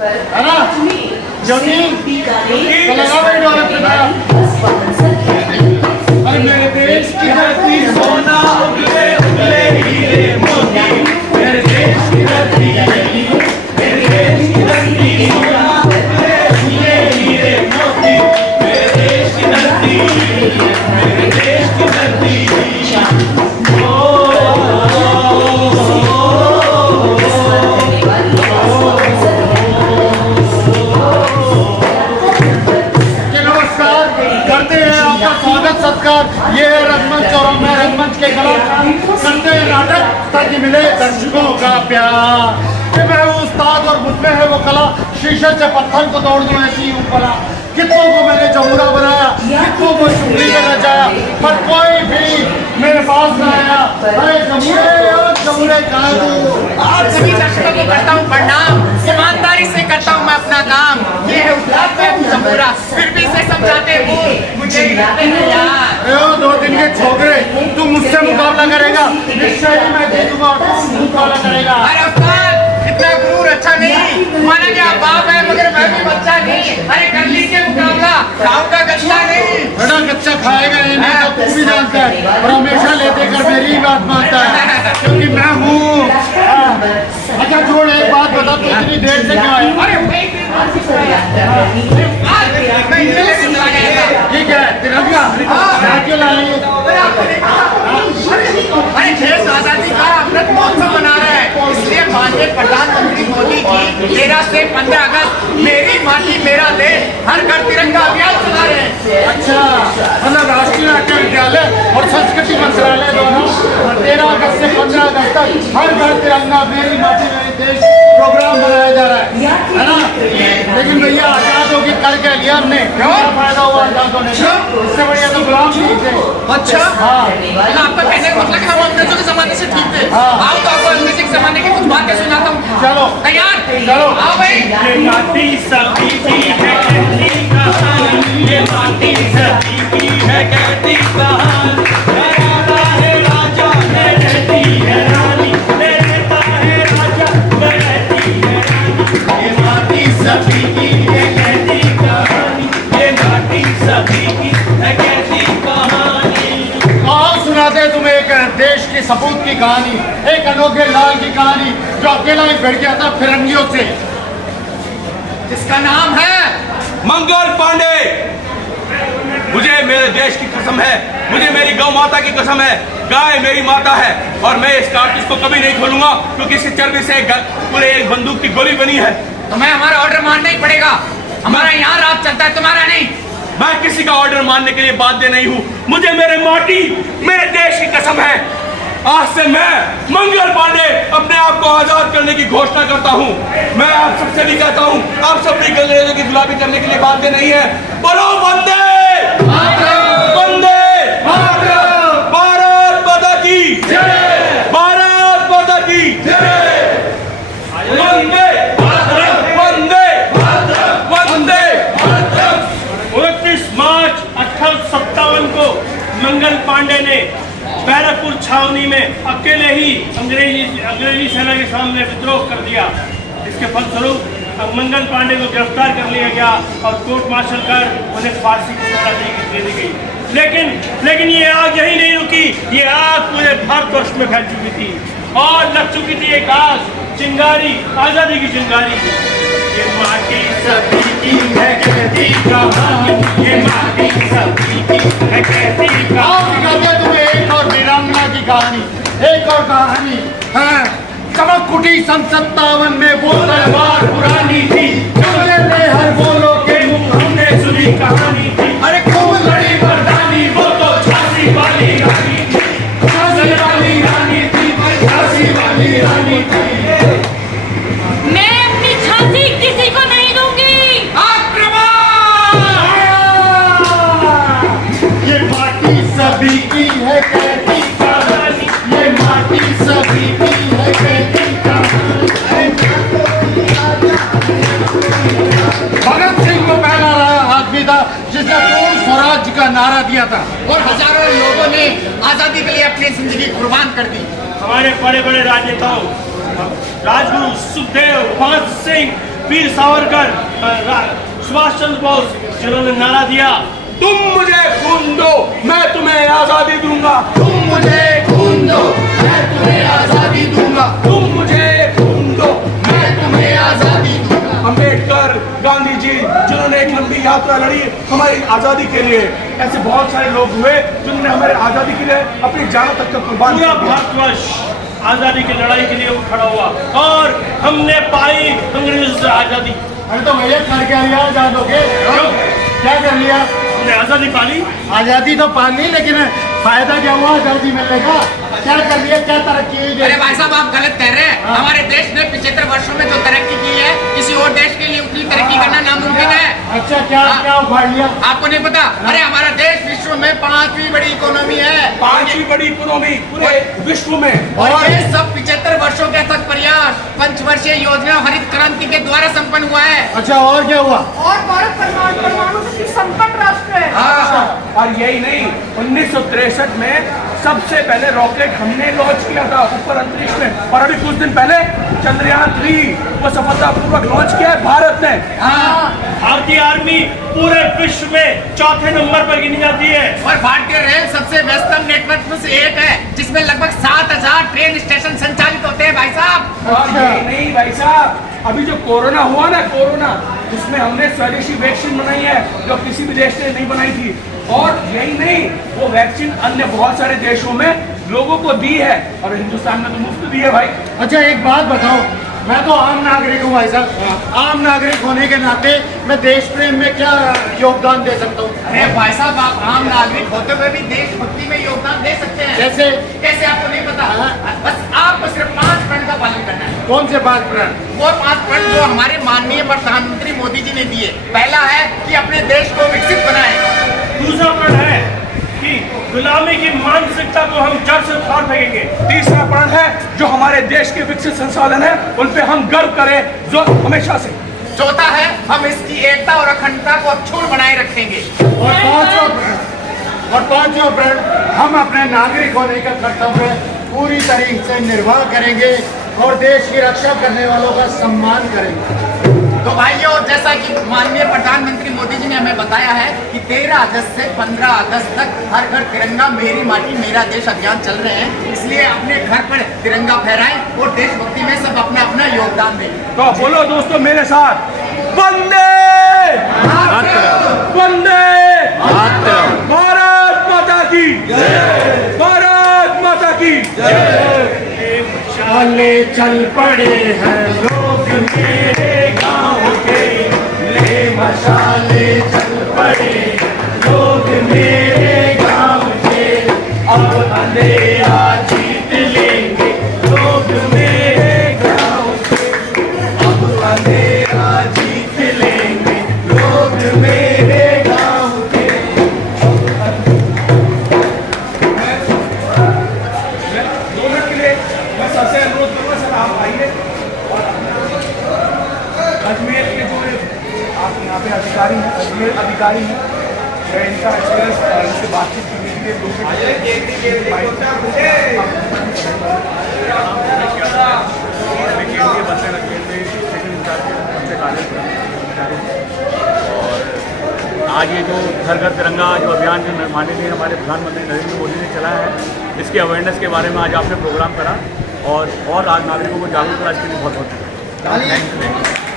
है ना? ज्योति लगा भाई डॉलर बताया। अरे मेरे देश की धरती सोना उगले उगले हीरे मोती, मेरे देश की धरती, मेरे देश की धरती सोना उगले उगले हीरे मोती, मेरे देश की धरती, मेरे देश की धरती। ये रंगमंच और मैं रंगमंच के कलाकार करते हैं नाटक ताकि मिले दर्शकों का प्यार। कि मैं वो उस्ताद और मुझमें है वो कला, शीशे से पत्थर को तोड़ दूं ऐसी ऊपरा। कितनों को मैंने जमुरा बनाया, कितनों को चुगली में नचाया, पर कोई भी मेरे पास न आया। अरे जमुरे और जमुरे कहाँ दूं? आप सभी दर्शकों को करता हूँ प्रणाम, ईमानदारी से करता हूँ मैं अपना काम। ये है उस्ताद मैं जमुरा, फिर भी इसे समझाते हो मुझे याद यार। 2 दिन के छोकरे, तू मुझसे मुकाबला करेगा, निश्चय ही मैं जीतूंगा और तू मुकाबला करेगा। अरे उस्ताद इतना गुरूर अच्छा नहीं, माना कि आप बाप है मगर मैं भी बच्चा नहीं। अरे कर लीजिए मुकाबला, खाऊंगा कच्चा नहीं। बेटा कच्चा खाएगा ये नहीं तो तू भी जानता है, और हमेशा लेते कर मेरी ही बात मानता है, क्योंकि मैं हूँ। अच्छा छोड़, एक बात बता, तू इतनी देर से क्यों आया? अरे ठीक है, तिरंगा क्यों लाएंगे? अरे देश आजादी का अमृत महोत्सव मना रहे हैं, इसलिए माननीय प्रधानमंत्री मोदी जी 13 से 15 अगस्त मेरी माटी मेरा देश हर घर तिरंगा अभियान चला रहे हैं। अच्छा, मतलब राष्ट्रीय नाट्य विद्यालय और संस्कृति मंत्रालय दोनों 13 अगस्त से 15 अगस्त तक हर घर तिरंगा मेरी माटी मेरी देश प्रोग्राम बनाया जा रहा है ना? लेकिन भैया आजाद होगी करके लिया हमने, क्या फायदा हुआ आजाद होने का? इससे बढ़िया तो गुलाम नहीं थे। अच्छा हाँ, आपका कहने का मतलब कि हम अंग्रेजों के जमाने से ठीक थे। आओ तो आपको अंग्रेजी के जमाने की कुछ बातें सुनाता हूँ। चलो तैयार? चलो। आओ भाई। ये माटी सभी की है कहती कहानी, ये माटी सभी की है कहती कहानी। रहता है राजा में रहती है रानी, रहता है राजा में रहती है रानी। ये माटी सभी की है कहती कहानी, ये माटी सभी की है कहती कहानी। आओ सुनाते तुम्हें एक देश की सपूत की कहानी, एक अनोखे लाल की कहानी जो अकेला ही भिड़ गया था फिरंगियों से, जिसका नाम है मंगल पांडे। मुझे मेरे देश की कसम है, मुझे मेरी गौ माता की कसम है, गाय मेरी माता है और मैं इस कार्टिस को कभी नहीं खोलूंगा, क्योंकि इसकी चर्बी से पूरे एक बंदूक की गोली बनी है। तुम्हें हमारा ऑर्डर मानना ही पड़ेगा, हमारा यहाँ राज चलता है, तुम्हारा नहीं। मैं किसी का ऑर्डर मानने के लिए बाध्य नहीं हूँ। मुझे मेरे माटी मेरे देश की कसम है। आज से मैं मंगल पांडे अपने आप को आजाद करने की घोषणा करता हूँ। मैं आप सबसे भी कहता हूँ, आप सब भी अंग्रेजों की गुलामी करने के लिए बाध्य नहीं है। बोलो वंदे वंदे भारत माता की जय, भारत माता की जय। वंदे वंदे वंदे। 29 मार्च 1857 को मंगल पांडे ने बैरकपुर छावनी में अकेले ही अंग्रेजी सेना के सामने विद्रोह कर दिया। इसके फलस्वरूप मंगल पांडे को गिरफ्तार कर लिया गया और कोर्ट मार्शल कर उन्हें फांसी की सजा दे दी गई। लेकिन ये आग यही नहीं रुकी, ये आग पूरे भारतवर्ष में फैल चुकी थी और लग चुकी थी एक आग, चिंगारी, आजादी की चिंगारी। ये माटी सभी की है कहती कहानी, ये माटी सभी की है कहती कहानी। तुम्हें एक और वीरांगना की कहानी, एक और कहानी है। चमक कुटी सन 57 में वो तलवार पुरानी थी, चले थे हर बोलो के मुंह हमने सुनी कहानी थी। अरे खूब लड़ी मर्दानी, वो तो झांसी वाली रानी थी, झांसी वाली रानी थी, झांसी वाली रानी थी। मैं अपनी झांसी किसी को नहीं दूंगी। ये माटी सभी की है कहती कहानी, ये माटी सभी की है कहती कहानी। भगत सिंह को पहला आदमी था जिसने पूर्ण स्वराज्य का नारा दिया था और हजारों लोगों ने आजादी के लिए अपनी जिंदगी कुर्बान कर दी। हमारे बड़े बड़े राजनेताओं, राजगुरु सुखदेव, भगत सिंह, वीर सावरकर, सुभाष चंद्र बोस, जिन्होंने नारा दिया, तुम मुझे खून दो, मैं तुम्हें आजादी दूंगा। तुम मुझे खून दो, मैं तुम्हें आजादी दूंगा। तुम मुझे खून दो, मैं तुम्हें आजादी दूंगा। अंबेडकर, गांधी जी, जिन्होंने एक लंबी यात्रा लड़ी हमारी आजादी के लिए, ऐसे बहुत सारे लोग हुए जिन्होंने हमारे आजादी के लिए अपनी जान तक का कुर्बान किया। पूरा भारतवर्ष आजादी की लड़ाई के लिए खड़ा हुआ और हमने पाई अंग्रेजों से आजादी। अरे तो भैया कर क्या लिया आजादोगे? क्या कर लिया? हमने आजादी पाली। आजादी तो पाली, लेकिन फायदा क्या हुआ आजादी मिलने का? क्या कर लिया, क्या तरक्की हुई? अरे भाई साहब, आप गलत कह रहे हैं। हमारे देश ने 75 वर्षों में जो तरक्की की है, किसी और देश के लिए उतनी तरक्की करना नामुमकिन है। अच्छा, क्या क्या उखाड़ लिया? आपको नहीं पता? अरे हमारा देश विश्व में 5वीं बड़ी इकोनॉमी है। 5वीं बड़ी इकोनॉमी पूरे विश्व में। और ये सब 75 वर्षों के अथक प्रयास, पंचवर्षीय योजना हरित क्रांति के द्वारा संपन्न हुआ है। अच्छा, और क्या हुआ? और भारत परमाणु शक्ति संपन्न राष्ट्र है। हाँ, और यही नहीं, 1963 में सबसे पहले रॉकेट हमने लॉन्च किया था ऊपर अंतरिक्ष में, और अभी कुछ दिन पहले चंद्रयान 3 वो सफलतापूर्वक लॉन्च किया है भारत ने। हाँ। भारतीय आर्मी पूरे विश्व में 4थे नंबर पर गिनी जाती है। और भारतीय रेल सबसे व्यस्तम नेटवर्क में से एक है, जिसमें लगभग 7000 ट्रेन स्टेशन संचालित होते हैं भाई साहब। और यही नहीं भाई साहब, अभी जो कोरोना हुआ ना, कोरोना, उसमें हमने स्वदेशी वैक्सीन बनाई है जो किसी भी देश ने नहीं बनाई थी। और यही नहीं, वो वैक्सीन अन्य बहुत सारे देशों में लोगों को दी है और हिंदुस्तान में तो मुफ्त दी है भाई। अच्छा, एक बात बताओ, मैं तो आम नागरिक हूँ भाई साहब। आम नागरिक होने के नाते मैं देश प्रेम में क्या योगदान दे सकता हूँ? अरे भाई साहब, आप आम नागरिक होते हुए भी देशभक्ति में योगदान दे सकते हैं। जैसे? कैसे आपको नहीं पता? बस आपको सिर्फ 5 प्रण का पालन करना है। कौन से 5 प्रण? वो 5 प्रण जो हमारे माननीय प्रधानमंत्री मोदी जी ने दिए। पहला है कि अपने देश को विकसित बनाएं। दूसरा प्रण है कि गुलामी की मानसिकता को हम जड़ से उखाड़ फेंकेंगे। तीसरा प्रण है जो हमारे देश के विकसित संसाधन है उन पे हम गर्व करें, जो हमेशा से। चौथा है हम इसकी एकता और अखंडता को अक्षुण्ण बनाए रखेंगे। और पांचवा प्रण, हम अपने नागरिक होने का कर्तव्य पूरी तरीके से निर्वाह करेंगे और देश की रक्षा करने वालों का सम्मान करेंगे। तो भाइयों, जैसा कि माननीय प्रधानमंत्री मोदी जी ने हमें बताया है कि 13 अगस्त से 15 अगस्त तक हर घर तिरंगा, मेरी माटी मेरा देश अभियान चल रहे हैं। इसलिए अपने घर पर तिरंगा फहराएं और देशभक्ति में सब अपना अपना योगदान दें। तो बोलो दोस्तों मेरे साथ, वंदे वंदे भारत माता की जय, भारत माता की जय। चले चल पड़े हैं लोग मेरे गाँव के, ले मशाले चल पड़े लोग मेरे गाँव के, अब अंधेरा जीत लेंगे लोग मेरे गाँव के, अब अंधेरा जीत लेंगे लोग मेरे गाँव के। 2 मिनट के लिए मैं सबसे अनुरोध करूँगा, सर आप आइए। और अजमेर के जो आप यहाँ पे अधिकारी हैं, अजमेर अधिकारी हैं, मैं इनका एक्सपीरियंस इनसे बातचीत करने के लिए 2 मिनट आज ये जो घर घर तिरंगा जो अभियान जो माननीय हमारे प्रधानमंत्री नरेंद्र मोदी ने चलाया है, इसके अवेयरनेस के बारे में आज आपने प्रोग्राम करा और आज नागरिकों को जागरूक करा, इसके लिए बहुत बहुत धन्यवाद।